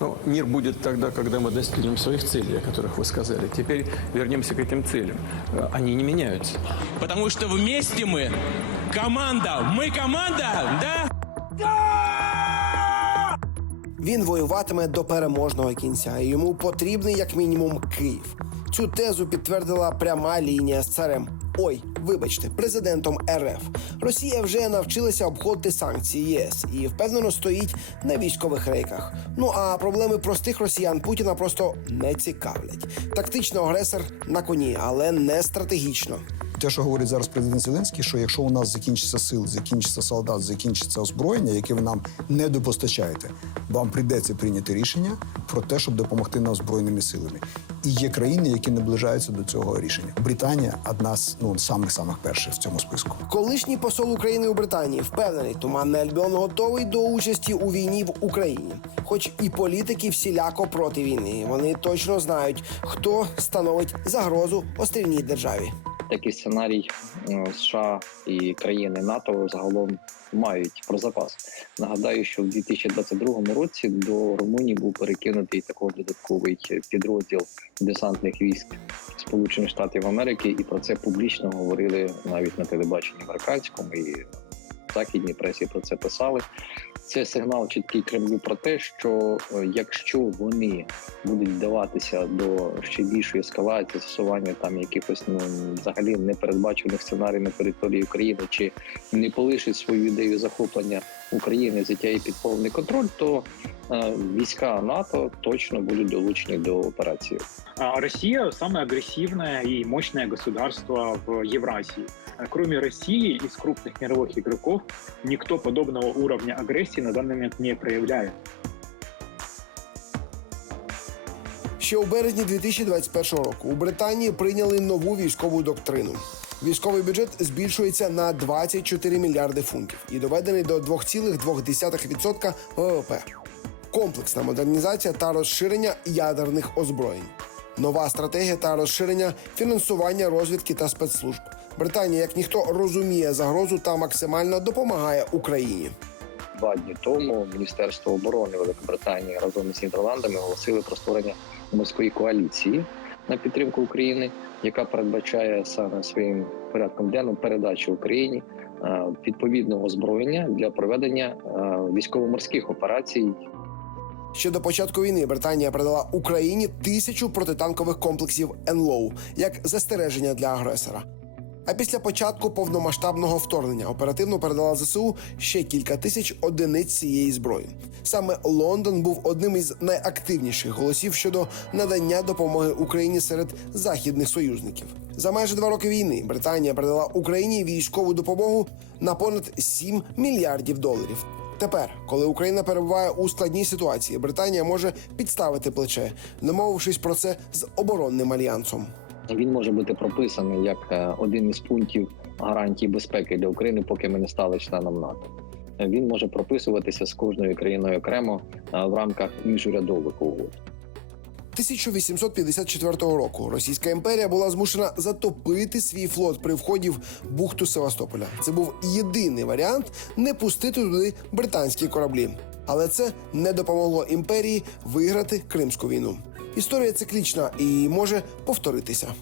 Ну, мир будет тогда, когда мы достигнем своих целей, о которых вы сказали. Теперь вернемся к этим целям. Э, Они не меняются. Потому что вместе мы команда. Мы команда, да? Він воюватиме до переможного кінця, і йому потрібний як мінімум Київ. Цю тезу підтвердила пряма лінія з царем. Ой, вибачте, президентом РФ. Росія вже навчилася обходити санкції ЄС і впевнено стоїть на військових рейках. Ну а проблеми простих росіян Путіна просто не цікавлять. Тактично агресор на коні, але не стратегічно. Те, що говорить зараз президент Зеленський, що якщо у нас закінчиться сил, закінчиться солдат, закінчиться озброєння, яке ви нам не допостачаєте, вам прийдеться прийняти рішення про те, щоб допомогти нам збройними силами. І є країни, які наближаються до цього рішення. Британія одна з ну самих самих перших в цьому списку. Колишній посол України у Британії впевнений, туманний Альбіон готовий до участі у війні в Україні. Хоч і політики всіляко проти війни. Вони точно знають, хто становить загрозу острівній державі. Такий сценарій е, США і країни НАТО загалом мають про запас. Нагадаю, що в 2022 році до Румунії був перекинутий такий додатковий підрозділ десантних військ Сполучених Штатів Америки, і про це публічно говорили навіть на телебаченні американському і в західній пресі про це писали. Це сигнал чіткий Кремлю про те, що е, якщо вони будуть вдаватися до ще більшої ескалації, застосування там якихось ну взагалі непередбачених сценаріїв на території України, чи не полишать свою ідею захоплення України, взяття її під повний контроль, то е, війська НАТО точно будуть долучені до операції. А Россия самое агрессивное и мощное государство в Евразии. А Кроме России из крупных мировых игроков никто подобного уровня агрессии на данный момент не проявляет. Ще у березні 2021 року у Британії прийняли нову військову доктрину. Військовий бюджет збільшується на 24 мільярди фунтів і доведений до 2,2% ВВП. Комплексна модернізація та розширення ядерних озброєнь. Нова стратегія та розширення фінансування розвідки та спецслужб. Британія, як ніхто, розуміє загрозу та максимально допомагає Україні. Два дні тому Міністерство оборони Великобританії разом із Нідерландами оголосили про створення морської коаліції на підтримку України, яка передбачає саме своїм порядком денним передачу Україні е, відповідного озброєння для проведення е, військово-морських операцій Ще до початку війни Британія передала Україні тисячу протитанкових комплексів НЛОУ як застереження для агресора. А після початку повномасштабного вторгнення оперативно передала ЗСУ ще кілька тисяч одиниць цієї зброї. Саме Лондон був одним із найактивніших голосів щодо надання допомоги Україні серед західних союзників. За майже два роки війни Британія передала Україні військову допомогу на понад 7 мільярдів доларів. Тепер, коли Україна перебуває у складній ситуації, Британія може підставити плече, домовившись про це з оборонним альянсом. Він може бути прописаний як е, один із пунктів гарантії безпеки для України, поки ми не стали членом НАТО. Він може прописуватися з кожною країною окремо е, в рамках міжурядових угод. 1854 року Російська імперія була змушена затопити свій флот при вході в бухту Севастополя. Це був єдиний варіант не пустити туди британські кораблі. Але це не допомогло імперії виграти Кримську війну. Історія циклічна і може повторитися.